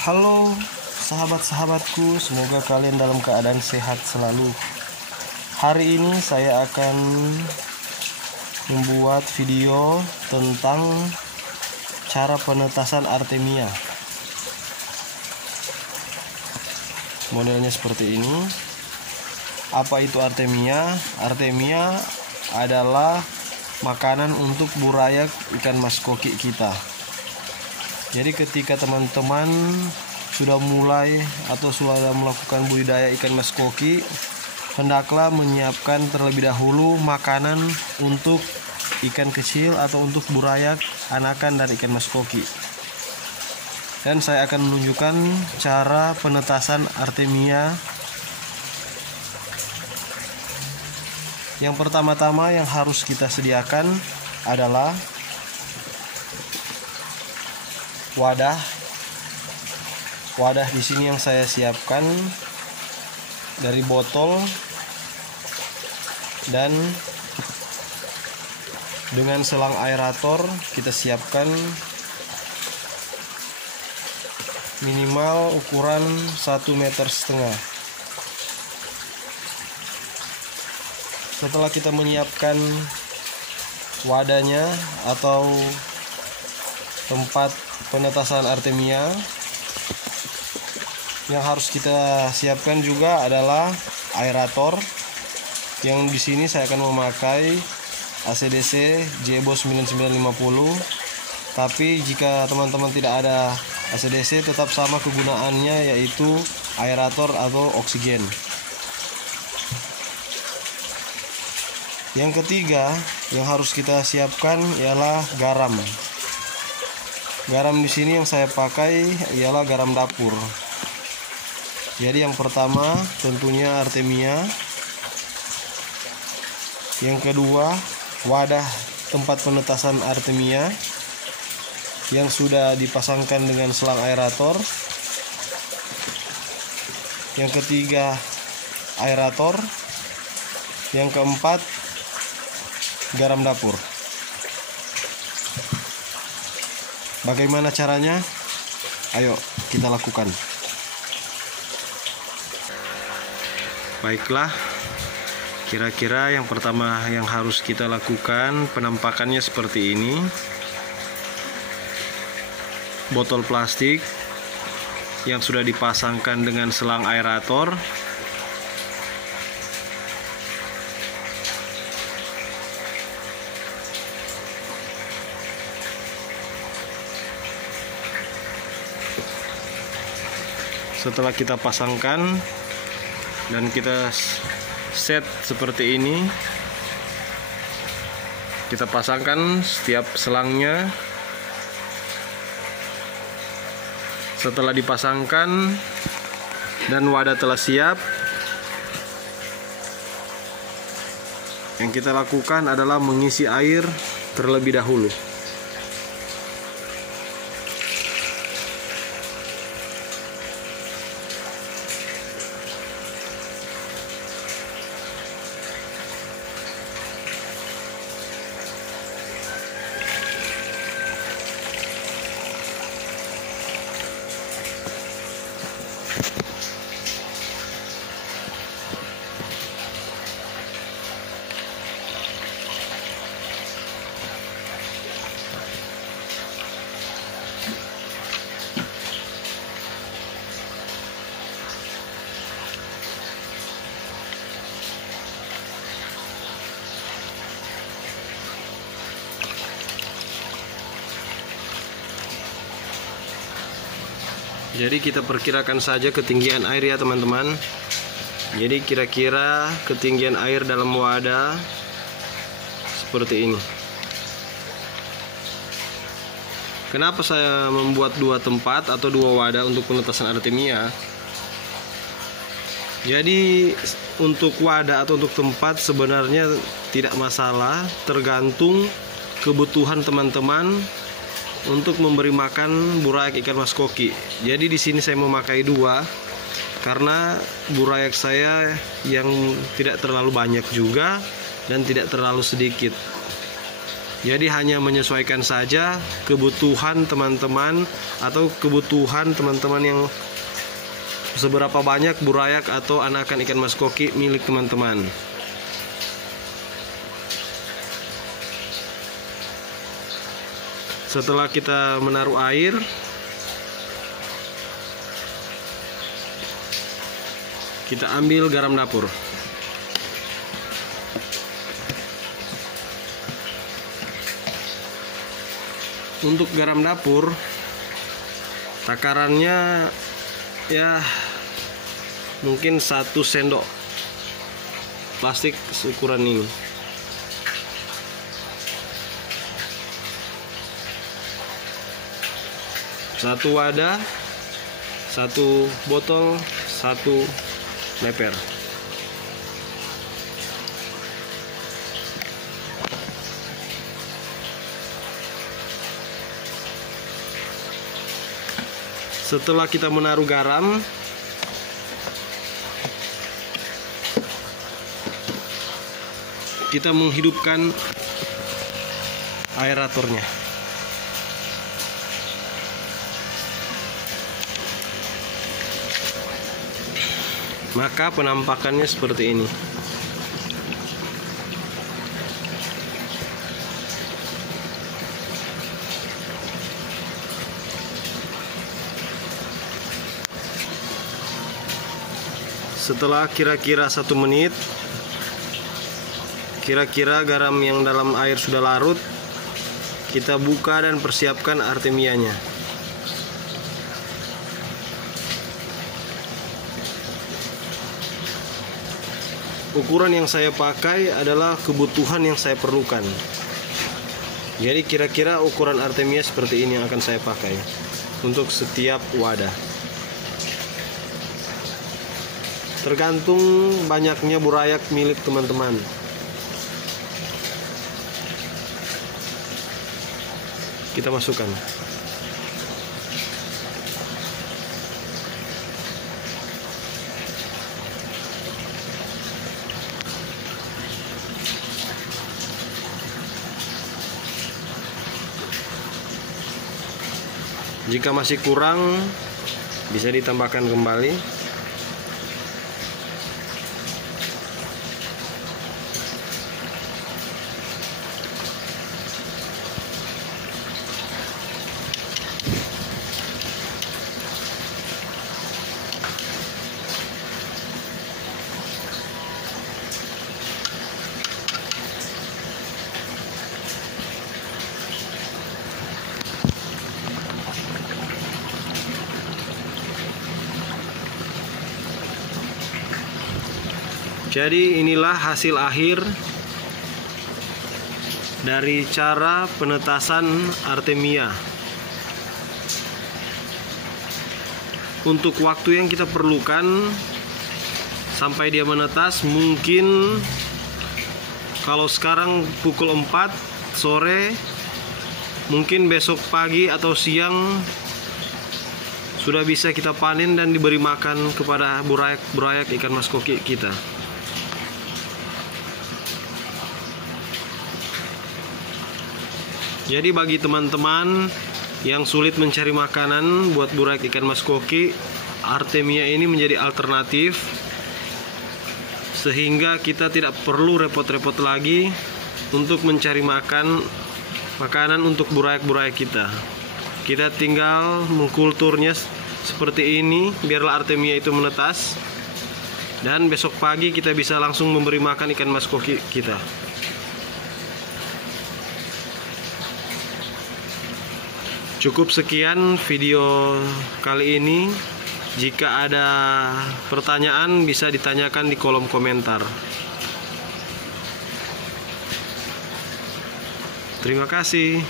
Halo sahabat-sahabatku, semoga kalian dalam keadaan sehat selalu. Hari ini saya akan membuat video tentang cara penetasan artemia. Modelnya seperti ini. Apa itu artemia? Artemia adalah makanan untuk burayak ikan mas koki kita. Jadi ketika teman-teman sudah mulai atau sudah melakukan budidaya ikan mas koki, hendaklah menyiapkan terlebih dahulu makanan untuk ikan kecil atau untuk burayak anakan dari ikan mas koki. Dan saya akan menunjukkan cara penetasan artemia. Yang pertama-tama yang harus kita sediakan adalah wadah di sini yang saya siapkan dari botol, dan dengan selang aerator kita siapkan minimal ukuran 1,5 meter. Setelah kita menyiapkan wadahnya atau tempat penetasan artemia, yang harus kita siapkan juga adalah aerator. Yang di sini saya akan memakai ACDC Jebos 9950. Tapi jika teman-teman tidak ada ACDC, tetap sama kegunaannya, yaitu aerator atau oksigen. Yang ketiga yang harus kita siapkan ialah garam. Garam di sini yang saya pakai ialah garam dapur. Jadi yang pertama tentunya artemia. Yang kedua wadah tempat penetasan artemia yang sudah dipasangkan dengan selang aerator. Yang ketiga aerator. Yang keempat garam dapur. Bagaimana caranya? Ayo kita lakukan. Baiklah, kira-kira yang pertama yang harus kita lakukan, penampakannya seperti ini. Botol plastik yang sudah dipasangkan dengan selang aerator. Setelah kita pasangkan dan kita set seperti ini, kita pasangkan setiap selangnya. Setelah dipasangkan dan wadah telah siap, yang kita lakukan adalah mengisi air terlebih dahulu. Jadi kita perkirakan saja ketinggian air ya teman-teman. Jadi kira-kira ketinggian air dalam wadah seperti ini. Kenapa saya membuat dua tempat atau dua wadah untuk penetasan artemia? Jadi untuk wadah atau untuk tempat sebenarnya tidak masalah, tergantung kebutuhan teman-teman untuk memberi makan burayak ikan mas koki. Jadi di sini saya memakai dua karena burayak saya yang tidak terlalu banyak juga dan tidak terlalu sedikit. Jadi hanya menyesuaikan saja kebutuhan teman-teman atau kebutuhan teman-teman yang seberapa banyak burayak atau anakan ikan mas koki milik teman-teman. Setelah kita menaruh air, kita ambil garam dapur. Untuk garam dapur, takarannya ya mungkin 1 sendok plastik seukuran ini. Satu wadah, 1 botol, 1 leper. Setelah kita menaruh garam, kita menghidupkan aeratornya. Maka penampakannya seperti ini. Setelah kira-kira 1 menit, kira-kira garam yang dalam air sudah larut, kita buka dan persiapkan artemianya. Ukuran yang saya pakai adalah kebutuhan yang saya perlukan. Jadi kira-kira ukuran artemia seperti ini yang akan saya pakai untuk setiap wadah. Tergantung banyaknya burayak milik teman-teman. Kita masukkan. Jika masih kurang, bisa ditambahkan kembali. Jadi inilah hasil akhir dari cara penetasan artemia. Untuk waktu yang kita perlukan sampai dia menetas, mungkin kalau sekarang pukul 4 sore, mungkin besok pagi atau siang sudah bisa kita panen dan diberi makan kepada burayak ikan mas koki kita. Jadi bagi teman-teman yang sulit mencari makanan buat burayak ikan mas koki, artemia ini menjadi alternatif, sehingga kita tidak perlu repot-repot lagi untuk mencari makanan untuk burayak kita. Kita tinggal mengkulturnya seperti ini, biarlah artemia itu menetas, dan besok pagi kita bisa langsung memberi makan ikan mas koki kita. Cukup sekian video kali ini. Jika ada pertanyaan bisa ditanyakan di kolom komentar. Terima kasih.